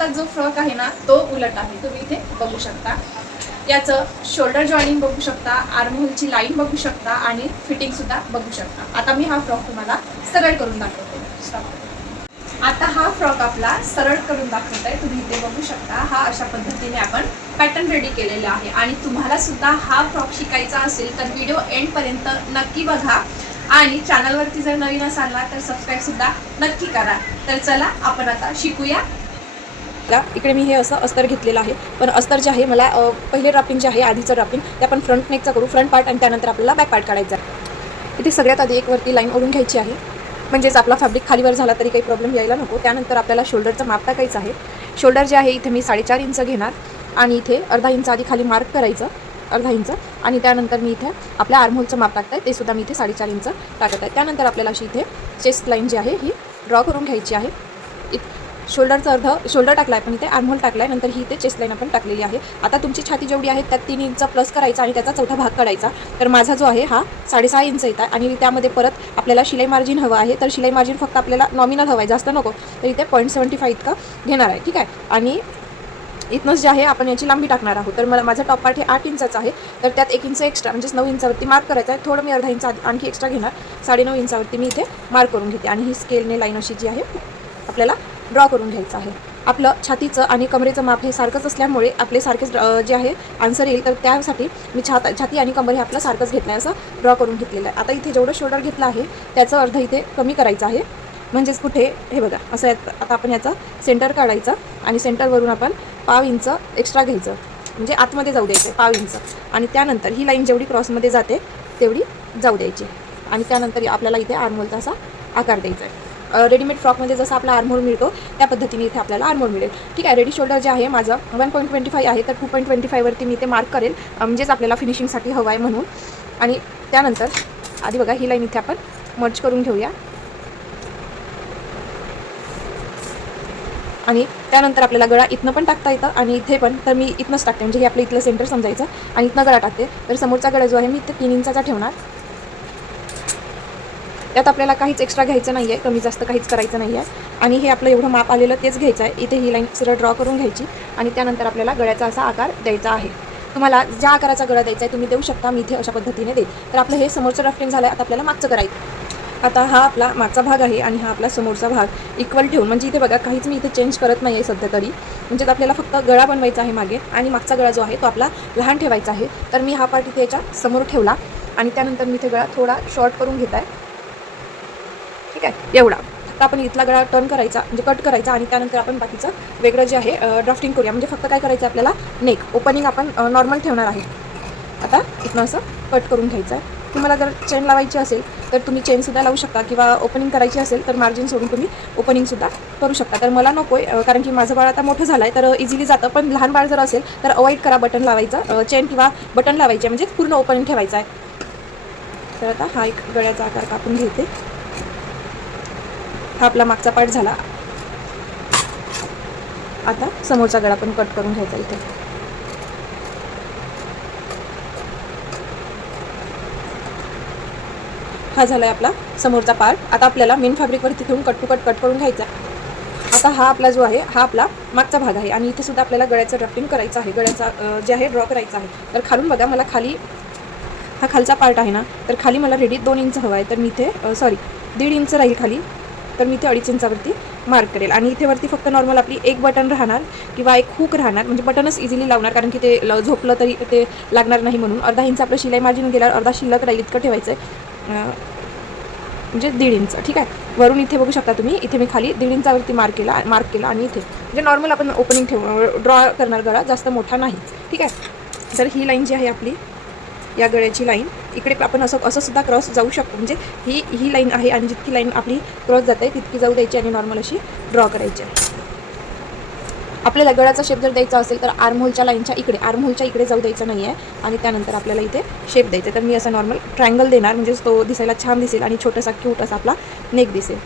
आत्ताचा जो फ्रॉक आहे ना तो उलट आहे, तुम्ही इथे बघू शकता. याचं शोल्डर जॉईनिंग बघू शकता, आर्महोलची लाईन बघू शकता आणि फिटिंग सुद्धा बघू शकता. आता मी हा फ्रॉक तुम्हाला सरळ करून दाखवते. आता हा फ्रॉक आपला सरळ करून दाखवत आहे. तुम्ही इथे बघू शकता हा अशा पद्धतीने आपण पॅटर्न रेडी केलेला आहे. आणि तुम्हाला सुद्धा हा फ्रॉक शिकायचा असेल तर व्हिडिओ एंडपर्यंत नक्की बघा आणि चॅनलवरती जर नवीन असाल ना तर सबस्क्राईब सुद्धा नक्की करा. तर चला आपण आता शिकूया. इकडे मी हे असं अस्तर घेतलेलं आहे, पण अस्तर जे आहे मला पहिले ड्राफ्टिंग जे आहे आधीचं ड्राफ्टिंग ते आपण फ्रंट नेकचा करू, फ्रंट पार्ट, आणि त्यानंतर आपल्याला बॅक पार्ट काढायचा आहे. इथे सगळ्यात आधी एक वरती लाईन ओढून घ्यायची आहे, म्हणजेच आपला फॅब्रिक खालीवर झाला तरी काही प्रॉब्लेम यायला नको. त्यानंतर आपल्याला शोल्डरचं माप टाकायचं आहे. शोल्डर जे आहे इथे मी 4.5 इंच घेणार आणि इथे अर्धा इंच आधी खाली मार्क करायचं, अर्धा इंच, आणि त्यानंतर मी इथे आपल्या आर्महोलचं माप टाकत आहे, ते सुद्धा मी इथे 4.5 इंच टाकत आहे. त्यानंतर आपल्याला अशी इथे चेस्ट लाईन जी आहे ही ड्रॉ करून घ्यायची आहे. शोल्डरचं अर्ध शोल्डर टाकला आहे, पण इथे आर्महोल टाकला आहे, नंतर ही इथे चेस्ट लाईन आपण टाकलेली आहे. आता तुमची छाती जेवढी आहे त्यात 3 इंच प्लस करायचा आणि त्याचा चौथा भाग काढायचा. तर माझा जो आहे हा 6.5 इंच येत आहे आणि त्यामध्ये परत आपल्याला शिलाई मार्जिन हवं आहे. तर शिलाई मार्जिन फक्त आपल्याला नॉमिनल हवं आहे, जास्त नको. तर इथे 0.75 इतकं घेणार आहे, ठीक आहे. आणि इथनंच जे आहे आपण याची लांबी टाकणार आहोत. तर मला माझा टॉप पार्ट हे 8 इंचाचा आहे, तर त्यात 1 इंच एक्स्ट्रा म्हणजेच 9 इंचावरती मार्क करायचं आहे. थोडं मी अर्धा इंच आणखी एक्स्ट्रा घेणार, 9.5 इंचावरती मी इथे मार्क करून घेते आणि ही स्केलने लाईन अशी जी आहे आपल्याला ड्रॉ करून घ्यायचं आहे. आपलं छातीचं आणि कमरेचं माप हे सारखंच असल्यामुळे आपले सारखेच जे आहे आन्सर येईल. तर त्यासाठी मी छाती आणि कमर हे आपलं सारखंच घेतलं आहे, असं ड्रॉ करून घेतलेलं आहे. आता इथे जेवढं शोल्डर घेतलं आहे त्याचं अर्ध इथे कमी करायचं आहे, म्हणजेच कुठे हे बघा असं. आता आपण याचं सेंटर काढायचं आणि सेंटरवरून आपण 0.5 इंच एक्स्ट्रा घ्यायचं, म्हणजे आतमध्ये जाऊ द्यायचं 0.5 इंच, आणि त्यानंतर ही लाईन जेवढी क्रॉसमध्ये जाते तेवढी जाऊ द्यायची. आणि त्यानंतर आपल्याला इथे आर्महोलचा असा आकार द्यायचा आहे. रेडीमेड फ्रॉकमध्ये जसं आपला आर्महोल मिळतो त्या पद्धतीने इथे आपल्याला आर्महोल मिळेल, ठीक आहे. रेडी शोल्डर जे आहे माझं 1.25 आहे, तर 2.25 वरती मी इथे मार्क करेल, म्हणजेच आपल्याला फिनिशिंगसाठी हवं आहे म्हणून. आणि त्यानंतर आधी बघा ही लाईन इथे आपण मर्ज करून घेऊया. आणि त्यानंतर आपल्याला गळा इथनं पण टाकता येतं आणि इथे पण, तर मी इथनंच टाकते, म्हणजे हे आपलं इथलं सेंटर समजायचं आणि इथनं गळा टाकते. तर समोरचा गळा जो आहे मी इथे 3 इंचाचा ठेवणार. त्यात आपल्याला काहीच एक्स्ट्रा घ्यायचं नाही आहे, कमी जास्त काहीच करायचं नाही आहे. आणि हे आपलं एवढं माप आलेलं तेच घ्यायचं आहे. इथे ही लाईन सरळ ड्रॉ करून घ्यायची आणि त्यानंतर आपल्याला गळ्याचा असा आकार द्यायचा आहे. तुम्हाला ज्या आकाराचा गळा द्यायचा आहे तुम्ही देऊ शकता, मी इथे अशा पद्धतीने देईल. तर आपलं हे समोरचं ड्राफ्टिंग झालं आहे. आता आपल्याला मागचं करायचं. आता हा आपला मागचा भाग आहे आणि हा आपला समोरचा भाग इक्वल ठेवून, म्हणजे इथे बघा काहीच मी इथे चेंज करत नाही आहे सध्या तरी, म्हणजे आपल्याला फक्त गळा बनवायचा आहे मागे आणि मागचा गळा जो आहे तो आपला लहान ठेवायचा आहे. तर मी हा पार्ट इथे याच्या समोर ठेवला आणि त्यानंतर मी इथे गळा थोडा शॉर्ट करून घेत आहे, ठीक आहे. एवढा फक्त आपण इथला गळा टर्न करायचा, म्हणजे कट करायचा, आणि त्यानंतर आपण बाकीचं वेगळं जे आहे ड्राफ्टिंग करूया. म्हणजे फक्त काय करायचं आपल्याला, नेक ओपनिंग आपण नॉर्मल ठेवणार आहे. आता इथनं असं कट करून घ्यायचं आहे. तुम्हाला जर चेन लावायची असेल तर तुम्ही चेनसुद्धा लावू शकता, किंवा ओपनिंग करायची असेल तर मार्जिन सोडून तुम्ही ओपनिंगसुद्धा करू शकता. तर मला नको आहे, कारण की माझं बाळ आता मोठं झालं आहे तर इझिली जातं. पण लहान बाळ जर असेल तर अवॉइड करा बटन लावायचं, चेन किंवा बटन लावायचे, म्हणजे पूर्ण ओपनिंग ठेवायचं आहे. तर आता हा एक गळ्याचा आकार कापून घेते. हा आपला मागचा पार्ट झाला. आता समोरचा गळा पण कट करून घ्यायचा इथे. हा झाला आहे आपला समोरचा पार्ट. आता आपल्याला मेन फॅब्रिकवरती ठेवून कट टू कट करून घ्यायचा. आता हा आपला जो आहे हा आपला मागचा भाग आहे आणि इथे सुद्धा आपल्याला गळ्याचं ड्राफ्टिंग करायचं आहे, गळ्याचा जे आहे ड्रॉ करायचा आहे. तर खालून बघा, मला खाली हा खालचा पार्ट आहे ना, तर खाली मला रेडी 2 इंच हवा आहे. तर मी इथे 1.5 इंच राहील खाली, तर मी इथे 2.5 इंचावरती मार्क करेल. आणि इथे वरती फक्त नॉर्मल आपली एक बटन राहणार किंवा एक हुक राहणार, म्हणजे बटनच इझिली लावणार, कारण की ते झोपलं तरी ते लागणार नाही म्हणून. अर्धा इंच आपलं शिलाई मार्जिन गेल्यावर अर्धा शिल्लक राहील इतकं ठेवायचं आहे, म्हणजे 1.5 इंच, ठीक आहे. वरून इथे बघू शकता तुम्ही, इथे मी खाली 1.5 इंचावरती मार्क केला आणि इथे म्हणजे नॉर्मल आपण ओपनिंग ड्रॉ करणार, गळा जास्त मोठा नाही, ठीक आहे. तर ही लाईन जी आहे आपली, या गळ्याची लाईन इकडे आपण असं सुद्धा क्रॉस जाऊ शकतो, म्हणजे ही लाईन आहे आणि जितकी लाईन आपली क्रॉस जाते तितकी जाऊ द्यायची आणि नॉर्मल अशी ड्रॉ करायची. आपल्याला गळ्याचा शेप जर द्यायचा असेल तर आर्महोलच्या लाईनच्या इकडे जाऊ द्यायचं नाही आहे आणि त्यानंतर आपल्याला इथे शेप द्यायचा. तर मी असा नॉर्मल ट्रायंगल देणार, म्हणजे तो दिसायला छान दिसेल आणि छोटासा क्यूट असा आपला नेक दिसेल.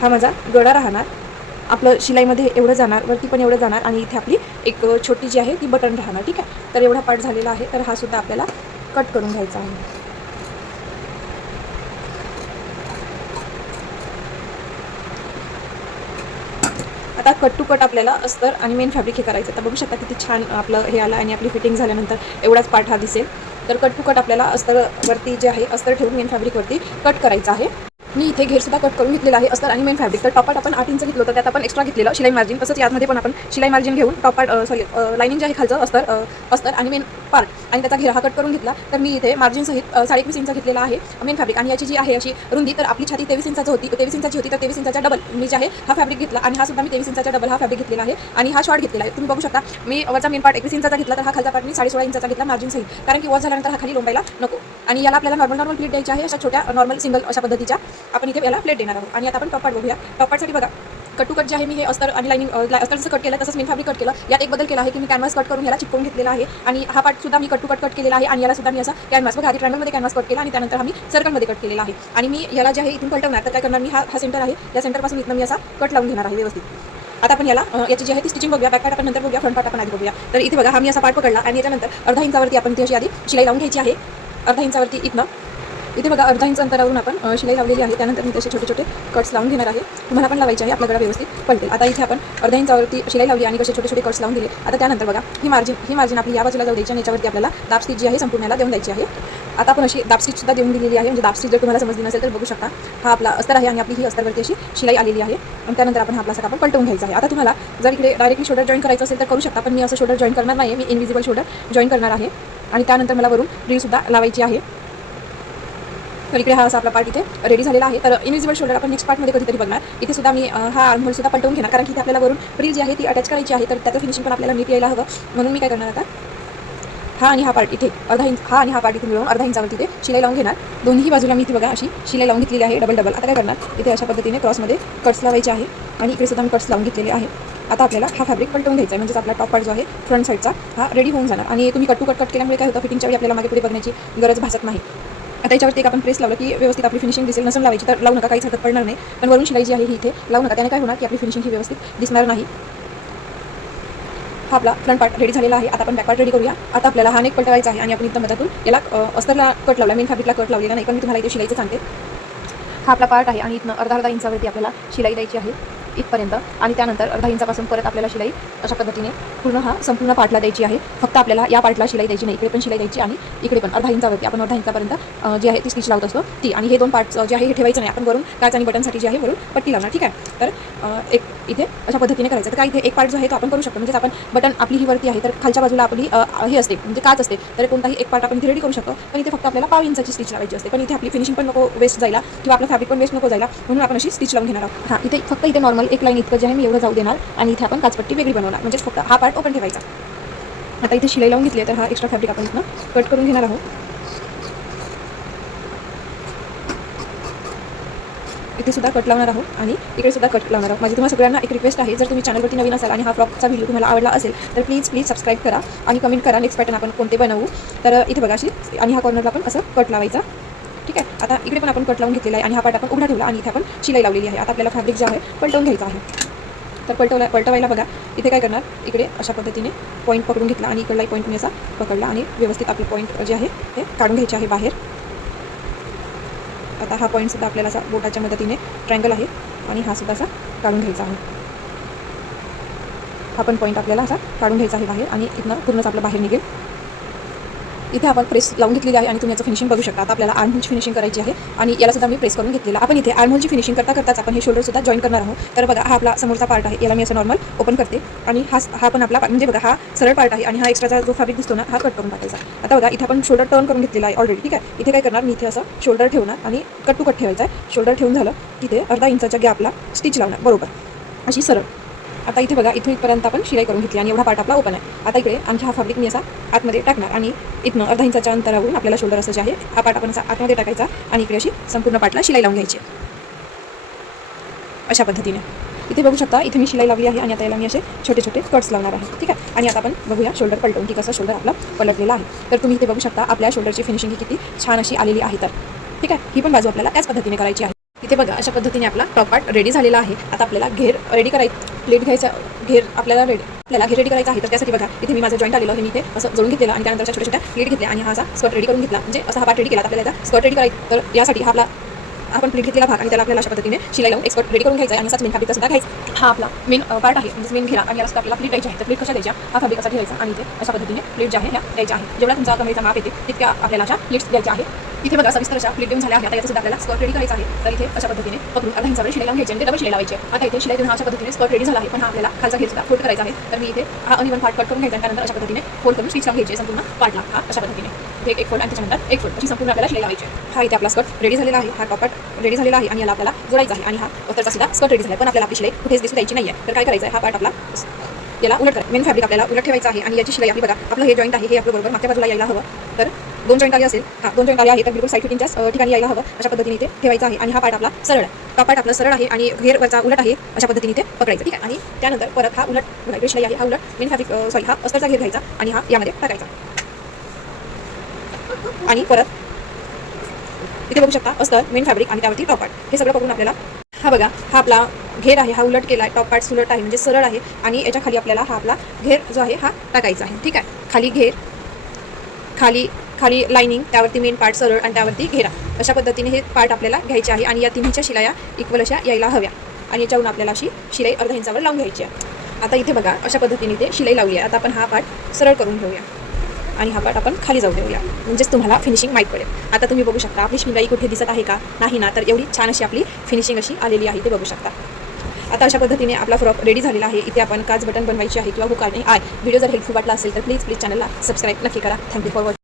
हा माझा गळा राहणार. आपलं शिलाईमध्ये एवढं जाणार, वरती पण एवढं जाणार आणि इथे आपली एक छोटी जी आहे ती बटन राहणार, ठीक आहे. तर एवढा पार्ट झालेला आहे. तर हा सुद्धा आपल्याला कट करून घ्यायचा आहे. आता कट टू कट आपल्याला अस्तर आणि मेन फॅब्रिक हे करायचं. तर बघू शकता किती छान आपलं हे आलं आणि आपली फिटिंग झाल्यानंतर एवढाच पार्ट हा दिसेल. तर कट टू कट आपल्याला अस्तरवरती जे आहे अस्तर ठेवून मेन फॅब्रिकवरती कट करायचं आहे. मी इथे घेरसुद्धा कट करून घेतलेला आहे अस्तर आणि मेन फॅब्रिक. तर टॉप पार्ट आपण 8 इंच घेतलं होतं, त्यात आपण एक्स्ट्रा घेतलेलं शिलाई मार्जिन. तसंच यामध्ये पण आपण शिलाई मार्जिन घेऊन टॉप पार्ट लाइनिंग जे आहे खालचं अस्तर आणि मेन पार्ट आणि त्याचा घेरा हा कट करून घेतला. तर मी इथे मार्जिन सहित 21.5 इंच घेतलेला आहे मेन फॅब्रिक. आणि याची जी आहे अशी रुंदी, तर आपली छाती 23 इंचाची होती तर 23 इंचाचा डबल मी जे आहे हा फॅब्रिक घेतला आणि हा सुद्धा मी 23 इंचाचा डबल हा फॅब्रिक घेतलेला आहे आणि हा शॉर्ट घेतलेला आहे. तुम्ही बघू शकता मी वरचा मेन पार्ट 21 इंचाचा घेतला, तर हा खालचा पार्ट मी 16.5 इंचाचा घेतला मार्जिन सहित, कारण की वॉश झाल्यानंतर हा खाली लोंबायला नको. आणि याला आपल्याला नॉर्मल प्लेट द्यायची आहे, अशा छोट्या नॉर्मल सिंगल अशा पद्धतीच्या आपण इथे याला प्लेट देणार आहोत. आणि आता आपण टॉप पार्ट बघूया. टॉप पार्टसाठी बघा कट टू कट जे आहे मी हे अस्तर आणि लाइनिंग अस्तरचं कट केलं, तसंच मेन फॅब्रिक कट केलं. यात एक बदल केला आहे की मी कॅनव्हास कट करून याला चिपकवून घेतलेला आहे आणि हा पार्ट सुद्धा मी कट टू कट केलेला आहे आणि याला सुद्धा मी असा कॅनव्हास बघा आधी ट्रायंगलमध्ये कॅनव्हास कट केला आणि त्यानंतर मी सर्कलमध्ये कट केलेला आहे. आणि मी याला जे आहे इथून पलटवणार, तर काय करणार मी हा सेंटर आहे, या सेंटरपासून इथून मी असा कट लावून घेणार आहे व्यवस्थित. आता आपण याला याची जी आहे ती स्टिचिंग बघूया. बॅक पार्ट आपण नंतर बघूया, फ्रंट पार्ट आपण आधी बघूया. तर इथे बघा हा मी असा पार्ट पकडला आणि याच्यानंतर अर्धा इंचावरती आपण ती अशी आधी शिलाई लावून घ्यायची आहे. अर्धा इंचावरती इथे बघा अर्धा इंच अंतरावरून आपण शिलाई लावलेली आहे. त्यानंतर मी तसे छोटे छोटे कट्स लावून घेणार आहे. तुम्हाला पण लावायचे आहे, आपल्या गळा व्यवस्थित पलटेल. आता इथे आपण अर्धा इंचावरती शिलाई लावली आणि कसे छोटे छोटे कट्स लावून दिले. आता त्यानंतर बघा ही मार्जिन आपली या बाजूला जाऊ द्यायची आणि याच्यावरती आपल्याला दाब स्टिच जी आहे संपूर्णला देऊन द्यायची आहे. आता आपण अशी दाब स्टिच सुद्धा देऊन दिलेली आहे. म्हणजे दाब स्टिच जर तुम्हाला समजली नसेल तर बघू शकता हा आपला अस्तर आहे आणि आपली ही अस्तरवरती अशी शिलाई आलेली आहे. आणि त्यानंतर आपण हा आपला आपण पलटवून घ्यायचा आहे. आता तुम्हाला जर इकडे डायरेक्टली शोल्डर जॉईन करायचं असेल तर करू शकता, पण मी असं शोल्डर जॉईन करणार नाही, मी इनविजिबल शोल्डर जॉईन करणार आहे. आणि त्यानंतर मला वरून ड्रिल सुद्धा लावायची आहे. तर इकडे हा असा आपला पार्ट इथे रेडी झालेला आहे. तर इनविजिबल शोल्डर आपण नेक्स्ट पार्टमध्ये कधीतरी बघणार. इथे सुद्धा मी हा आर्महोल सुद्धा पलटवून घेणार, कारण की इथे आपल्याला वरून फ्रिल जी आहे ती अटॅच करायची आहे. तर त्याचं फिनिशिंग पण आपल्याला नीट यायला हवं, म्हणून मी काय करणार आता हा आणि हा पार्ट इथे हा आणि हा पार्ट इथे मिळून अर्धा इंचावरती इथे शिलाई लावून घेणार. दोन्ही बाजूला मी इथे बघा अशी शिलाई लावून घेतलेली आहे डबल. आता काय करणार इथे अशा पद्धतीने क्रॉसमध्ये कट्स लावायचे आहे आणि इकडे सुद्धा मी कट्स लावून घेतलेले आहे. आता आपल्याला हा फॅब्रिक पलटवून घ्यायचा आहे, म्हणजे आपला टॉप पार्ट जो आहे फ्रंट साईडचा हा रेडी होऊन जाणार. आणि तुम्ही कट टू कट केल्यामुळे काय होतं, फिटिंगच्या वेळी आपल्याला मागे पुढे बघण्याची गरज भासत नाही. आता याच्यावरती एक आपण प्रेस लावलं की व्यवस्थित आपली फिनिशिंग दिसेल. नसून लावायची तर लावू नका, काहीच हरकत पडणार नाही. पण वरून शिलाई जी आहे ही इथे लावू नका, त्याने काय होणार की आपली फिनिशिंग ही व्यवस्थित दिसणार नाही. हा आपला फ्रंट पार्ट रेडी झालेला आहे. आता आपण बॅक पार्ट रेडी करूया. आता आपल्याला हा नेक पलटवायचा आहे आणि आपण इथं मधातून याला अस्तरला कट लावला, मेन फॅब्रिकला कट लावलेला नाही, पण मी तुम्हाला इथे शिलाईचं सांगते. हा आपला पार्ट आहे आणि इथनं अर्धा इंचावरती आपल्याला शिलाई द्यायची आहे इथपर्यंत. आणि त्यानंतर अर्धा इंचापासून परत आपल्याला शिलाई अशा पद्धतीने संपूर्ण पार्टला द्यायची आहे. फक्त आपल्याला या पार्टला शिलाई द्यायची नाही, इकडे पण शिलाई द्यायची आणि इकडे पण अर्धा इंचावरती आपण अर्धा इंचापर्यंत जी आहे ती स्टिच लावत असतो ती. आणि हे दोन पार्ट्स जे आहे हे ठेवायचं नाही, आपण वरून काच आणि बटनसाठी जे आहे वरून पट्टी लावणार. ठीक आहे, तर एक इथे अशा पद्धतीने करायचं. तर काय इथे एक पार्ट जो आहे तो आपण करू शकतो, म्हणजे आपण बटन आपली ही वरती आहे तर खालच्या बाजूला आपली हे असते म्हणजे काच असते, तर कोणताही एक पार्ट आपण इथे रेडी करू शकतो. पण इथे फक्त आपल्याला 1.5 इंचाची स्टिच लावायची असते. पण इथे आपली फिनिशिंग पण नको वेस्ट जायला किंवा आपलं फॅब्रिक पण वेस्ट नको जायला, म्हणून आपण अशी स्टिच लावून घेणार आहोत. हां, इथे फक्त इथे नॉर्मल एक लाईन इतकं जे आहे मी एवढं जाऊ देणार आणि इथे आपण काचपट्टी वेगळी बनवणार, म्हणजे फक्त हा पार्ट ओपन ठेवायचा. आता इथे शिलाई लावून घेतली आहे, तर हा एक्स्ट्रा फॅब्रिक आपण इथनं कट करून घेणार आहोत. इथे सुद्धा कट लावणार आहोत आणि इकडे सुद्धा कट लावणार आहोत. माझी तुम्हाला सगळ्यांना एक रिक्वेस्ट आहे, जर तुम्ही चॅनलवरती नवीन असाल आणि हा फ्रॉकचा व्हिडिओ तुम्हाला आवडला असेल तर प्लीज सबस्क्राईब करा आणि कमेंट करा नेक्स्ट पॅटर्न आपण कोणते बनवू. तर इथे बघा अशी आणि हा कॉर्नरला आपण असं कट लावायचा. ठीक आहे, आता इकडे पण आपण कट लावून घेतलेला आहे आणि हा पार्ट आपण उघडा ठेवला आणि इथे आपण शिलाई लावलेली आहे. आता आपल्याला फॅब्रिक जे आहे पलटवून घ्यायचं आहे. तर पलटवायला बघा इथे काय करणार, इकडे अशा पद्धतीने पॉईंट पकडून घेतला आणि इकडलाही पॉईंट मी असा पकडला आणि व्यवस्थित आपले पॉईंट जे आहे ते काढून घ्यायचे आहे बाहेर. आता हा पॉईंटसुद्धा आपल्याला असा बोटाच्या मदतीने ट्रायंगल आहे आणि हा सुद्धा असा काढून घ्यायचा आहे. हा पण पॉईंट आपल्याला असा काढून घ्यायचा आहे बाहेर आणि इथनं पूर्णच आपलं बाहेर निघेल. इथे आपण प्रेस लावून घेतलेली आहे आणि तुम्ही याचं फिनिशिंग बघू शकता. आता आपल्याला आर्महोलची फिनिशिंग करायची आहे आणि याला सुद्धा मी प्रेस करून घेतलेला. आपण इथे आर्महोलची फिनिशिंग करताच आपण हे शोल्डर सुद्धा जॉईन करणार आहोत. तर बघा हा आपला समोरचा पार्ट आहे, याला मी असं नॉर्मल ओपन करते आणि हा पण आपला म्हणजे बघा हा सरळ पार्ट आहे आणि हा एक्स्ट्राचा जो फॅब्रिक दिसतो ना हा कट करून टाकायचा. आता बघा इथे आपण शोल्डर टर्न करून घेतलेला आहे ऑलरेडी. ठीक आहे, इथे काय करणार मी इथे असं शोल्डर ठेवणार आणि कट टू कट ठेवायचा आहे. शोल्डर ठेवून झालं तिथे अर्धा इंचाच्या गॅपला स्टिच लावणार बरोबर अशी सरळ. आता इथे बघा इथून इथपर्यंत आपण शिलाई करून घेतली आणि एवढा पार्ट आपला ओपन आहे. आता इकडे आणखी हा फॅब्रिक मी असा आतमध्ये टाकणार आणि इथनं अर्धा इंचाच्या अंतरावरून आपल्याला शोल्डर असं जे आहे हा पार्ट आपण असा आतमध्ये टाकायचा आणि इकडे अशी संपूर्ण पार्टला शिलाई लावून घ्यायची अशा पद्धतीने. इथे बघू शकता इथे मी शिलाई लावली आहे आणि आता याला मी असे छोटे छोटे कट्स लावणार आहे. ठीक आहे, आणि आता आपण बघूया शोल्डर पलटवून की कसं शोल्डर आपला पलटलेला आहे. तर तुम्ही इथे बघू शकता आपल्या शोल्डरची फिनिशिंग ही किती छान अशी आलेली आहे. तर ठीक आहे, ही पण बाजू आपल्याला त्याच पद्धतीने करायची आहे. इथे बघा अशा पद्धतीने आपला टॉप पार्ट रेडी झालेला आहे. आता आपल्याला घेर रेडी करायचं, प्लेट घ्यायचा, घेर आपल्याला घेर रेडी करायचा आहे. तर त्यासाठी बघा इथे मी माझं जॉईंट आलेलं हे मी इथे असं जोडून घेतलेलं आणि त्यानंतर छोट्या छोट्या प्लेट घेतल्या आणि हा असा स्कर्ट रेडी करून घेतला. म्हणजे असा हा पार्ट रेडी केला. आपल्याला याचा स्कर्ट रेडी करायचं. तर यासाठी हा आपला आपण प्लेट घेतलेला भाग आणि त्याला आपल्याला अशा पद्धतीने शिलाई लावून एक्सपर्ट रेडी करून घ्यायचा आहे आणि असाच मेन फॅब्रिकचा सुद्धा घ्यायचा. हा आपला मेन पार्ट आहे, म्हणजे मेन घेरा आणि याला आपल्याला प्लेट द्यायची आहे. तर प्लेट कशा द्यायच्या, हा फॅब्रिक कसा ठेवायचा आणि इथे अशा पद्धतीने प्लेट ज्या आहे ह्या द्यायच्या आहे. जेवढा तुमचा कमीचा माप येते तितक्या आपल्याला अशा प्लेट्स द्यायच्या आहे. इथे बघा सविस्तर अशा प्लेट देऊन झाल्या आहे. आता याचं सुद्धा आपल्याला स्कर्ट रेडी करायचं आहे. तर इथे अशा पद्धतीने पकडून अर्धा इंचावर शिलाई लावून घ्यायची आणि ते डबल शिलाई लावायची. आता इथे शिलाई देऊन अशा पद्धतीने स्कर्ट रेडी झाला आहे, पण हा आपल्याला खालचा घेर सुद्धा फोल्ड करायचा आहे. तर मी इथे हा अनइवन पार्ट कट करून घ्यायचा आणि त्यानंतर अशा पद्धतीने फोल्ड करून स्टिच लावून घ्यायची संपूर्ण पार्टला. हा अशा पद्धतीने इथे एक फोल्ड आणि त्याच्यानंतर एक फोल्ड अशी संपूर्ण आपल्याला शिलाई लावायची. हा इथे आपला स्कर्ट रेडी झालेला आहे. हा टॉप पार्ट रेडी झालेला आहे आणि याला आपल्याला जोडायचा आहे. आणि हा अस्तरचा सुद्धा स्कर्ट रेडी झाला आहे, पण आपल्याला आपली शिलाई कुठेच दिसू द्यायची नाही आहे. तर काय करायचं आहे, हा पार्ट आपला याला उलट मेन फॅब्रिक आपल्याला उलट ठेवायचं आहे आणि याची शिलाई आपली बघा, आपलं हे जॉईंट आहे हे आपलं बरोबर मागच्या बाजूला यायला हवं. तर 2 जॉईंट आले असेल, हा 2 जॉईंट आले आहे तर बिलकुल साईड फिटिंगच्याच ठिकाणी यायला हवं. अशा पद्धतीने इथे ठेवायचं आहे आणि हा पार्ट आपला सरळ आहे. टॉप पार्ट आपला सरळ आहे आणि घेर वरचा उलट आहे. अशा पद्धतीने इथे पकडायचं, ठीक आहे. आणि त्यानंतर परत हा उलट इकडे शिलाई आहे, हा उलट मेन फॅब्रिक सॉरी हा अस्तरचा घेर घ्यायचा आणि हा यामध्ये टाकायचा. आणि परत इथे बघू शकता अस्तर, मेन फॅब्रिक आणि त्यावरती टॉप पार्ट हे सगळं पकडून आपल्याला हा बघा, हा आपला घेर आहे, हा उलट केला आहे. टॉप पार्ट उलट आहे म्हणजे सरळ आहे आणि याच्या खाली आपल्याला हा आपला घेर जो आहे हा टाकायचा आहे, ठीक आहे. खाली घेर, खाली खाली लाइनिंग, त्यावरती मेन पार्ट सरळ आणि त्यावरती घेरा. अशा पद्धतीने हे पार्ट आपल्याला घ्यायचे आहे आणि या तिन्हीच्या शिलाया इक्वल अशा यायला हव्या आणि याच्यावरून आपल्याला अशी शिलाई अर्धा इंचावर लावून घ्यायची आहे. आता इथे बघा अशा पद्धतीने इथे शिलाई लावली आहे. आता आपण हा पार्ट सरळ करून घेऊया आणि हा पार्ट आपण खाली जाऊ देऊया, म्हणजेच तुम्हाला फिनिशिंग माहीत पडेल. आता तुम्ही बघू शकता आपली शिलाई कुठे दिसत आहे का नाही ना, तर एवढी छान अशी आपली फिनिशिंग अशी आलेली आहे ते बघू शकता. आता अशा पद्धतीने आपला फ्रॉक रेडी झालेला आहे. इथे आपण काच बटन बनवायची आहे किंवा हुक आहे. व्हिडिओ जर हेल्पफुल वाटला असेल तर प्लीज चॅनलला सबस्क्राईब नक्की करा. Thank you for watching.